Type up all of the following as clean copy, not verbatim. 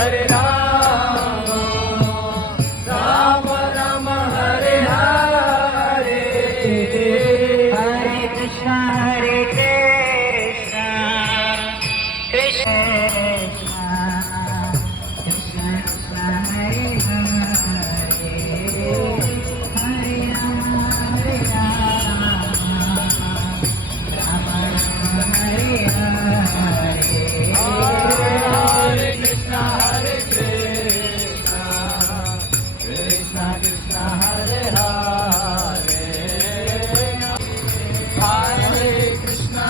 Hare Ram Ram Ram Hare Hare Hare Krishna Krishna Krishna Krishna Hare Hare Hare Ram Ram Hare Hare Hare Krishna Krishna Krishna Hare Hare Hare Krishna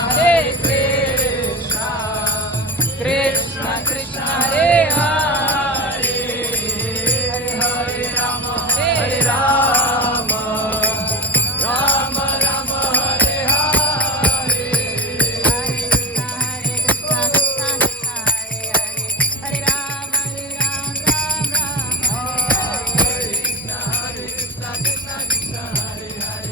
Krishna Krishna Hare Hare Hare Ram Ram Ram Hare Hare Krishna Krishna Hare Hare Hare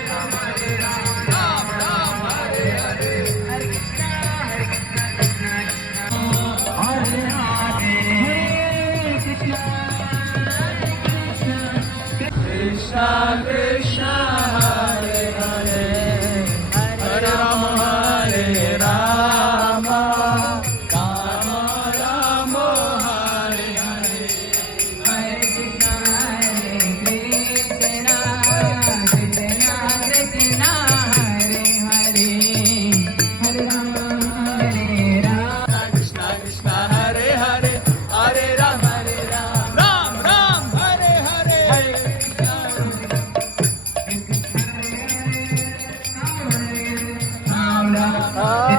Ram Ram Ram Ram Hare Hare Hare Krishna Krishna Krishna Hare Hare Hare Ram Krishna Krishna Hare Hare Hare Ram Ram Ram Hare Hare Ram Ram